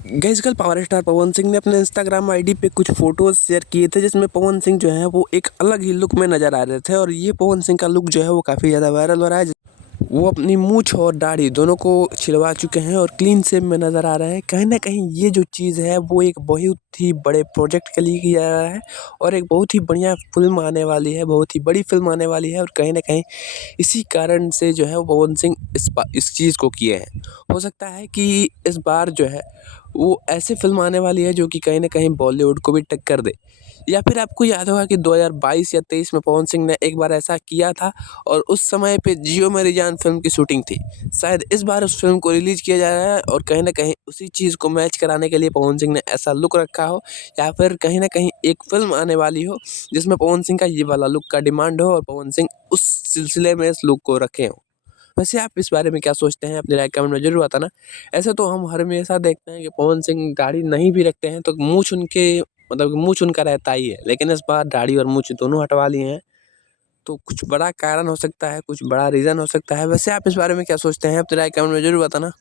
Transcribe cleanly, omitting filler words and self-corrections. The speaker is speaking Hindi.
गाइस कल पावर स्टार पवन सिंह ने अपने इंस्टाग्राम आईडी पे कुछ फोटोज शेयर किए थे जिसमें पवन सिंह जो है वो एक अलग ही लुक में नजर आ रहे थे और ये पवन सिंह का लुक जो है वो काफ़ी ज़्यादा वायरल हो रहा है। वो अपनी मूंछ और दाढ़ी दोनों को छिलवा चुके हैं और क्लीन शेव में नज़र आ रहे हैं। कहीं ना कहीं ये जो चीज़ है वो एक बहुत ही बड़े प्रोजेक्ट के लिए किया जा रहा है और एक बहुत ही बढ़िया फिल्म आने वाली है, बहुत ही बड़ी फिल्म आने वाली है और कहीं ना कहीं इसी कारण से जो है वो पवन सिंह इस चीज़ को किए हैं। हो सकता है कि इस बार जो है वो ऐसी फिल्म आने वाली है जो कि कहीं न कहीं बॉलीवुड को भी टक्कर दे। या फिर आपको याद होगा कि 2022 या 23 में पवन सिंह ने एक बार ऐसा किया था और उस समय पे जियो मेरी जान फ़िल्म की शूटिंग थी। शायद इस बार उस फ़िल्म को रिलीज़ किया जा रहा है और कहीं न कहीं उसी चीज़ को मैच कराने के लिए पवन सिंह ने ऐसा लुक रखा हो या फिर कहीं न कहीं एक फ़िल्म आने वाली हो जिसमें पवन सिंह का ये वाला लुक का डिमांड हो और पवन सिंह उस सिलसिले में इस लुक को रखे हों। वैसे आप इस बारे में क्या सोचते हैं? अपनी राय कमेंट में ज़रूर बताना। ऐसे तो हम हर हमेशा देखते हैं कि पवन सिंह दाढ़ी नहीं भी रखते हैं तो मूंछ उनके मतलब मूंछ उनका रहता ही है। लेकिन इस बार दाढ़ी और मूंछ दोनों हटवा लिए हैं। तो कुछ बड़ा कारण हो सकता है, कुछ बड़ा रीज़न हो सकता है। वैसे आप इस बारे में क्या सोचते हैं? अपनी राय कमेंट में ज़रूर बताना।